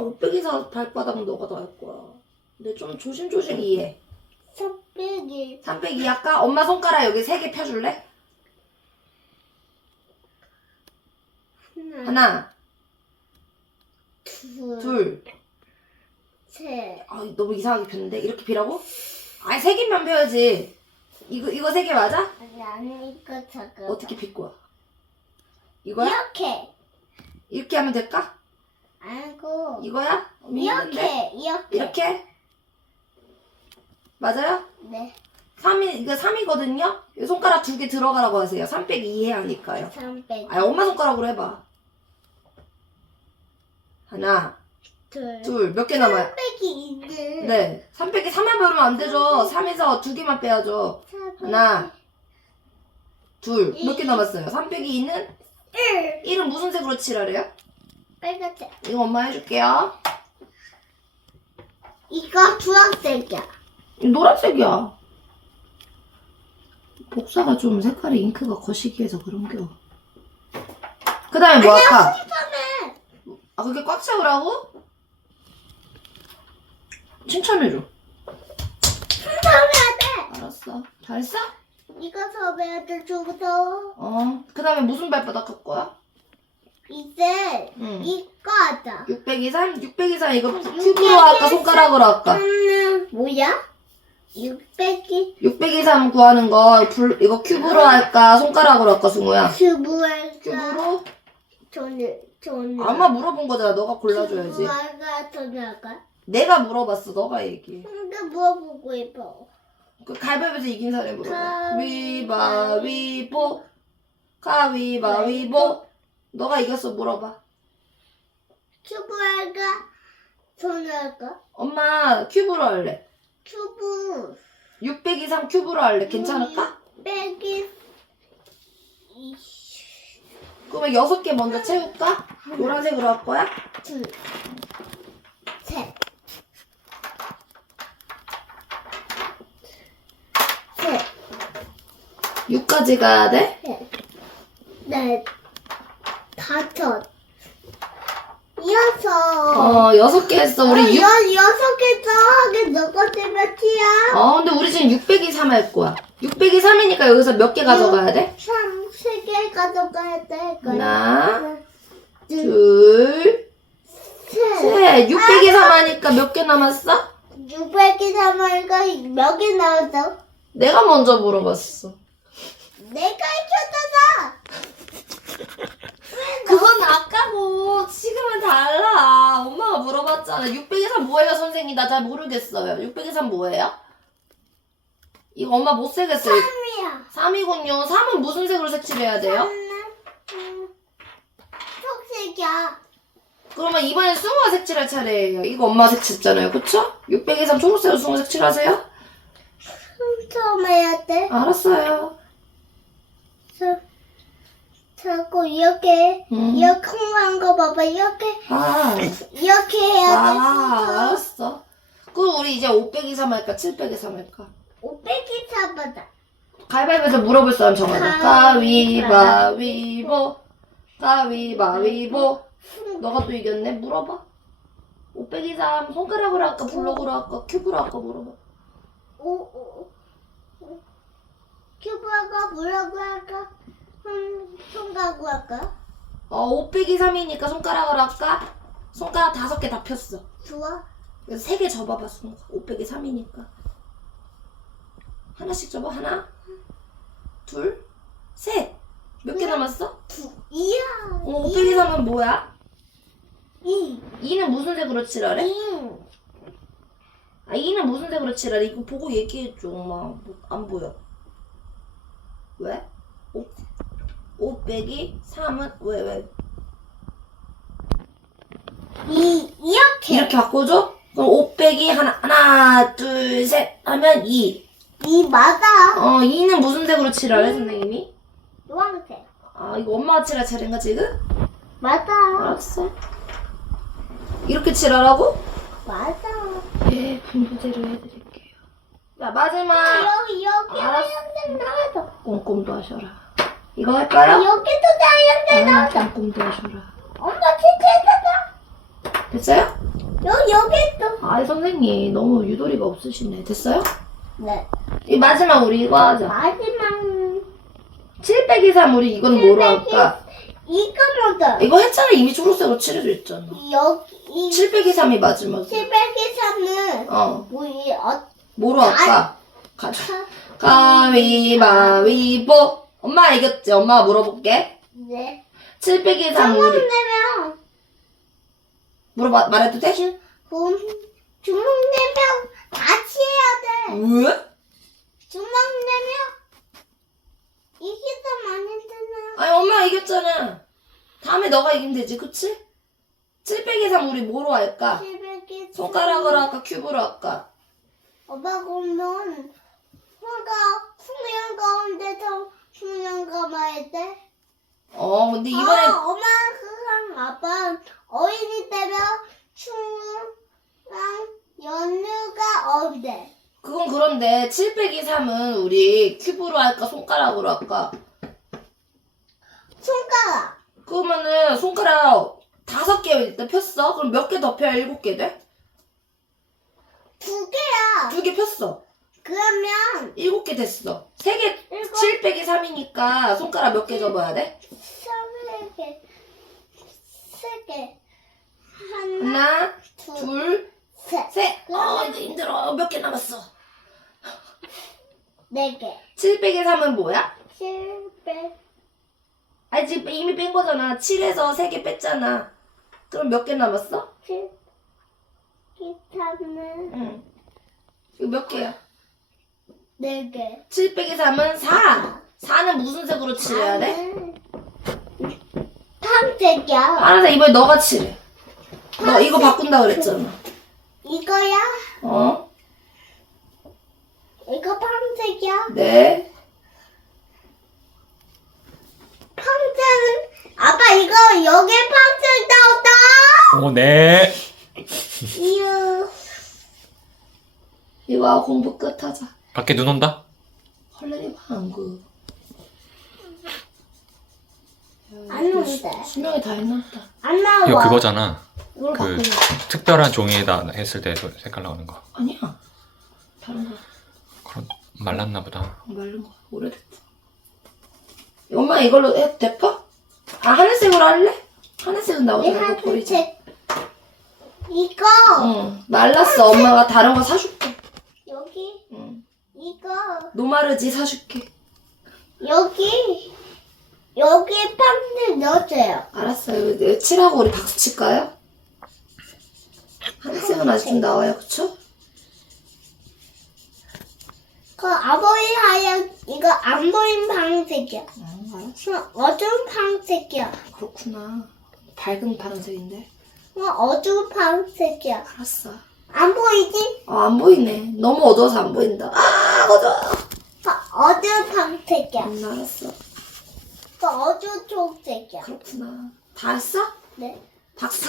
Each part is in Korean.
5 빼기 4 발바닥 너가 다 할 거야. 근데 좀 조심조심 이해해. 3 빼기 3 빼기 할까? 엄마 손가락 여기 3개 펴줄래? 하나, 둘. 셋. 아, 너무 이상하게 폈는데? 이렇게 피라고? 아니, 3개만 펴야지. 이거 3개 맞아? 아니 이거 잠깐. 어떻게 필 거야? 이거야? 이렇게. 이렇게 하면 될까? 아이고. 이거야? 있는데? 이렇게. 이렇게? 맞아요? 네. 3이, 이거 3이거든요? 손가락 2개 들어가라고 하세요. 3 빼기 2 해야 하니까요. 3 빼기 아니, 엄마 손가락으로 해봐. 하나, 둘. 몇 개 남아요? 3 빼기 2는 네. 3 빼기 3만 빼면 안 되죠. 3에서 2개만 빼야죠. 하나, 둘. 몇 개 남았어요? 3 빼기 2는? 1. 1은 무슨 색으로 칠하래요? 빨갛게. 이거 엄마 해줄게요. 이거 주황색이야. 노란색이야. 복사가 좀 색깔이 잉크가 거시기해서 그런겨. 그 다음에 뭐 할까? 아, 그게 꽉 채우라고? 칭찬해줘. 섭외야 돼. 알았어. 잘했어? 이거 섭외야 돼. 저부터. 그 다음에 무슨 발바닥 할 거야? 이제 응. 이거 하자. 6 빼기 3? 6 빼기 3 이거 큐브로 할까? 손가락으로 할까? 뭐야? 6 빼기 6 빼기 3 구하는 거 이거 큐브로 할까? 손가락으로 할까? 승우야. 큐브로? 저는 아마 물어본 거잖아. 너가 골라줘야지. 큐브가 저는가? 내가 물어봤어. 너가 얘기해. 근데 물어보고 싶어. 그 가위바위보에서 이긴 사람이 물어봐. 가위바위보. 위바위보. 가위바위보. 너가 이겼어. 물어봐. 큐브가 저는가? 엄마 큐브로 할래. 큐브 6 빼기 3 큐브로 할래. 괜찮을까? 빼기 그러면 6개 먼저 채울까? 노란색으로 할 거야? 둘, 셋, 셋, 6까지 가야 돼? 넷, 다섯, 여섯. 6개 했어. 우리 6. 여섯 개 더하게 너가 몇이야? 근데 우리 지금 6 빼기 3 할 거야. 6 빼기 3이니까 여기서 몇 개 가져가야 돼? 3, 3개 가져가야 돼. 하나, 둘, 셋. 6 빼기 3 하니까 몇 개 남았어? 600개 남아니까 몇 개 나왔어? 내가 먼저 물어봤어. 내가 이겼잖아. 그건 아까고 지금은 달라. 엄마가 물어봤잖아. 6 빼기 3 뭐예요, 선생님? 나 잘 모르겠어요. 6 빼기 3 뭐예요? 이거 엄마 못 세겠어요. 3이야. 3이군요. 3은 무슨 색으로 색칠해야 돼요? 초록색이야. 그러면 이번엔 승우가 색칠할 차례예요. 이거 엄마 색칠했잖아요. 그쵸? 6 빼기 3 초록색으로 승우 색칠하세요? 처음 해야 돼. 알았어요. 자꾸 이렇게 이렇게 한 거 봐봐. 이렇게 해야 돼. 알았어. 그럼 우리 이제 5 빼기 3 할까? 7 빼기 3 할까? 500개 잡아다. 가위바위보에서 물어볼 사람 정하자. 가위바위보. 가위바위보. 너가 또 이겼네? 물어봐. 5 빼기 3 손가락으로 할까? 블럭으로 할까? 큐브로 할까? 물어봐. 큐브하고 블럭을 할까? 손가락 할까? 5 빼기 3이니까 손가락으로 할까? 손가락 5개 다 폈어. 좋아. 그래서 3개 접어봐, 손가락. 5 빼기 3이니까. 하나씩 접어. 하나, 둘, 셋. 몇 개 남았어? 2야. 5 빼기 3은 뭐야? 2. 2는 무슨 색으로 칠하래? 2. 2는 무슨 색으로 칠하래? 이거 보고 얘기해줘, 엄마. 안 보여. 왜? 5 빼기 3은 왜? 이렇게 바꿔줘? 그럼 5 빼기 하나, 둘, 셋 하면 2. 2 맞아. 2는 무슨 색으로 칠하래, 선생님이? 노란색. 이거 엄마가 칠할 차례인가, 지금? 맞아. 알았어. 이렇게 칠하라고? 맞아. 예, 분부제로 해드릴게요. 자, 마지막. 여기 알았어. 하얀색 나와서. 꼼꼼도 하셔라. 이거 할까요? 여기도 하얀색 나와서. 꼼꼼도 하셔라. 엄마 진짜 됐어요? 여기 있어. 아 선생님 너무 유도리가 없으시네. 됐어요? 네. 이 마지막 우리 이거 하자. 마지막 7 빼기 3 우리 이건 뭐로 할까? 이거 먼저. 이거 했잖아. 이미 초록색으로 칠해져 있잖아. 여기 7 빼기 3이 마지막이야. 703은 어. 우리 뭐로 할까? 가자. 가위바위보. 엄마 이겼지? 엄마가 물어볼게. 네. 7 빼기 3 주먹 우리 내면 말해도 돼? 주먹 내면 같이 해야 돼. 왜? 주먹 내면 이기면 안 되잖아. 아니 엄마 이겼잖아. 다음에 너가 이기면 되지, 그치? 7 빼기 3 우리 뭐로 할까? 700개 손가락으로 할까? 큐브로 할까? 오빠 그러면 풍년 가운데서 풍년 가봐야 돼. 근데 이번에 엄마 그랑 아빠 어린이 때면 춤랑 연유가 없대. 그건 그런데 7 빼기 3은 우리 큐브로 할까? 손가락으로 할까? 손가락 그러면은 손가락 5개 일단 폈어? 그럼 몇 개 더 펴야 7개 돼? 2개야. 2개 폈어. 그러면 7개 됐어. 3개, 7 빼기 3이니까 손가락 몇 개 접어야 돼? 3개 3개 하나, 둘, 둘, 셋. 셋. 이거 힘들어. 몇 개 남았어? 4개 7 빼기 3은 뭐야? 700 아니 지금 이미 뺀 거잖아. 7에서 3개 뺐잖아. 그럼 몇 개 남았어? 7 기타는 응. 이거 몇 개야? 4개 7 빼기 3은 4. 4는 무슨 색으로 칠해야 돼? 탐색이야. 알아서 이번에 너가 칠해. 너 이거 바꾼다 그랬잖아. 이거야? 어? 이거 탐색이야? 네. 탐색은 아빠 이거 여기 탐색 나온다. 오, 네. 이유 이거 공부 끝하자. 밖에 눈 온다? 헐레리 방구. 안 오는데. 수명이 다 했나 보다. 안 나와. 이거 그거잖아. 이걸 그 바꾸자. 특별한 종이에다 했을 때 색깔 나오는 거. 아니야. 다른 거. 그럼 말랐나 보다. 말른 거. 오래됐다. 엄마 이걸로 해도 될까? 하늘색으로 할래? 하늘색은 이 나오잖아. 이거 버리자. 하늘색 이거 응. 말랐어. 엄마가 다른 거 사줄게. 여기 응. 이거 노마르지 사줄게. 여기 탐색 넣어줘요. 알았어요. 이거 칠하고 우리 박수 칠까요? 하늘색은 아직 좀 나와요. 그쵸? 그 안 보인 하얀 이거 안 보인 파란색이야. 알았어. 어두운 파란색이야. 그렇구나. 밝은 파란색인데. 어두운 파란색이야. 알았어. 안 보이지? 안 보이네. 너무 어두워서 안 보인다. 어두워. 어두운 파란색이야. 알았어. 그 어두운 초록색이야. 그렇구나. 다 했어? 네. 박수.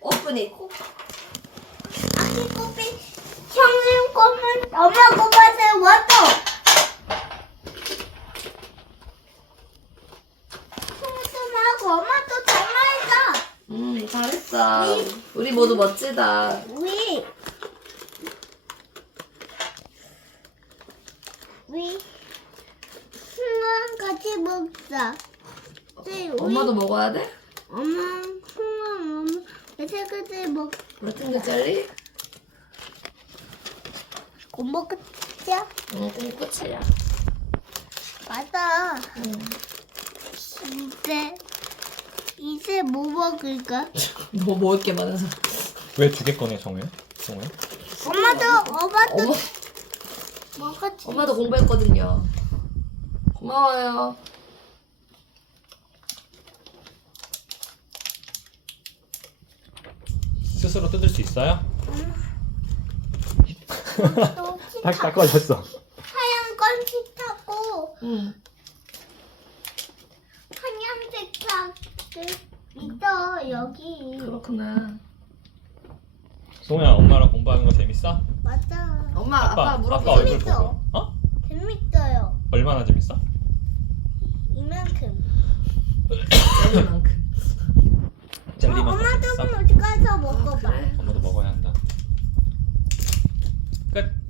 오프닝. 아기 꽃빛 형님 꽃은 엄마 꽃밭에 왔어. 형님하고 엄마도 잘 잘했어. 우리 모두 멋지다. 우리 풍랑 같이 먹자. 네, 우리 엄마도 먹어야 돼? 엄마 풍랑 엄마 세 가지 먹. 브라탱글 젤리? 못 먹자. 응, 그게 끝이야. 맞아. 응. 이제 뭐 먹을까? 너 먹을 게 많아서. 왜 2개 꺼내, 성우야? 성우야? 엄마도 먹었지. 엄마도 공부했거든요. 고마워요. 스스로 뜯을 수 있어요? 또 다 꺼졌어. 하얀 건 싫다고 응. 하얀색 짝들 있어 여기. 그렇구나. 성우야, 엄마랑 공부하는 거 재밌어? 맞아. 엄마, 아빠 아빠 물어봐. 얼굴 재밌어. 보고. 어? 재밌어요. 얼마나 재밌어? 이만큼. 젤리만큼. 젤리만큼 엄마도 재밌어? 조금 어디 가서 먹어봐. 그래. 엄마도 먹어야 한다. 끝.